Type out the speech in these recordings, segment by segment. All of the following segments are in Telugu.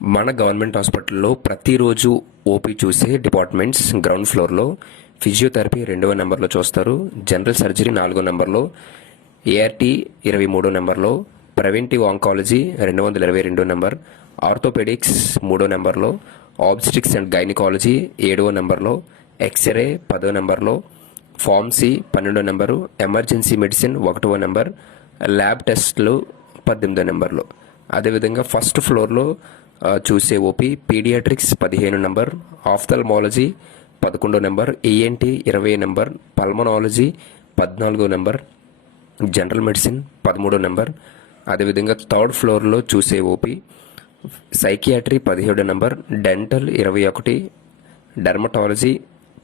మన గవర్నమెంట్ హాస్పిటల్లో ప్రతిరోజు ఓపీ చూసే డిపార్ట్మెంట్స్ గ్రౌండ్ ఫ్లోర్లో ఫిజియోథెరపీ 2వ నెంబర్లో చూస్తారు, జనరల్ సర్జరీ 4వ నెంబర్లో, ఏఆర్టీ 23వ నెంబర్లో, ప్రివెంటివ్ ఆంకాలజీ 222 నెంబర్, ఆర్థోపెడిక్స్ 3వ నెంబర్లో, ఆబ్స్టిక్స్ అండ్ గైనకాలజీ 7వ నెంబర్లో, ఎక్స్రే 10వ నెంబర్లో, ఫార్మసీ 12వ నెంబరు, ఎమర్జెన్సీ మెడిసిన్ 1వ నెంబర్, ల్యాబ్ టెస్ట్లు 18వ నెంబర్లో. అదేవిధంగా ఫస్ట్ ఫ్లోర్లో చూసే OP paediatrics 15 number, ophthalmology 11 number, ENT 20 number, pulmonology 14 number, general medicine 13 number. అదేవిధంగా థర్డ్ ఫ్లోర్లో చూసే OP psychiatry 17 number, dental 21, dermatology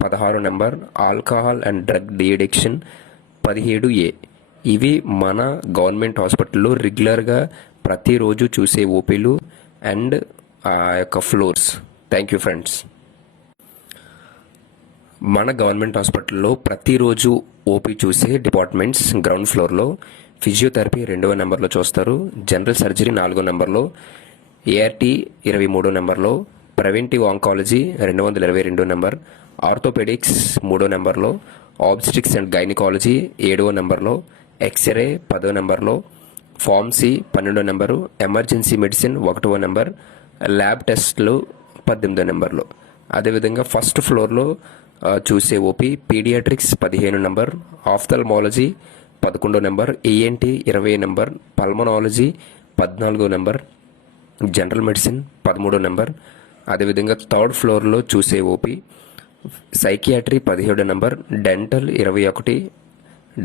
16 number, alcohol and drug deaddiction 17A. ఇవి మన గవర్నమెంట్ హాస్పిటల్లో రెగ్యులర్గా ప్రతిరోజు చూసే ఓపీలు అండ్ ఆ యొక్క ఫ్లోర్స్. Thank you friends. మన గవర్నమెంట్ హాస్పిటల్లో ప్రతిరోజు ఓపీ చూసే డిపార్ట్మెంట్స్ గ్రౌండ్ ఫ్లోర్లో ఫిజియోథెరపీ 2వ నెంబర్లో చూస్తారు, జనరల్ సర్జరీ 4వ నెంబర్లో, ఏఆర్టీ 23వ నెంబర్లో, ప్రివెంటివ్ ఆంకాలజీ 222 నెంబర్, ఆర్థోపెడిక్స్ 3వ నెంబర్లో, ఆబ్స్టిక్స్ అండ్ గైనకాలజీ 7వ నెంబర్లో, ఎక్స్రే 10వ నెంబర్లో, ఫార్మసీ 12వ నెంబరు, ఎమర్జెన్సీ మెడిసిన్ 1వ నెంబర్, ల్యాబ్ టెస్ట్లు 18వ నెంబర్లో. అదేవిధంగా ఫస్ట్ ఫ్లోర్లో చూసే ఓపీ పీడియాట్రిక్స్ 15 నెంబర్, ఆఫ్థల్మాలజీ 11వ నెంబర్, ఈఎన్టీ 20 నెంబర్, పల్మనాలజీ 14వ నెంబర్, జనరల్ మెడిసిన్ 13వ నెంబర్. అదేవిధంగా థర్డ్ ఫ్లోర్లో చూసే OP psychiatry 17 number, dental 21,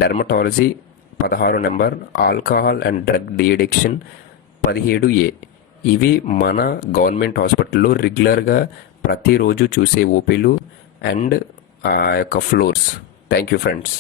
dermatology 16 number, alcohol and drug deaddiction 17A. ఇవి మన గవర్నమెంట్ హాస్పిటల్లో రెగ్యులర్గా ప్రతిరోజు చూసే ఓపీలు అండ్ ఆ యొక్క ఫ్లోర్స్. Thank you friends.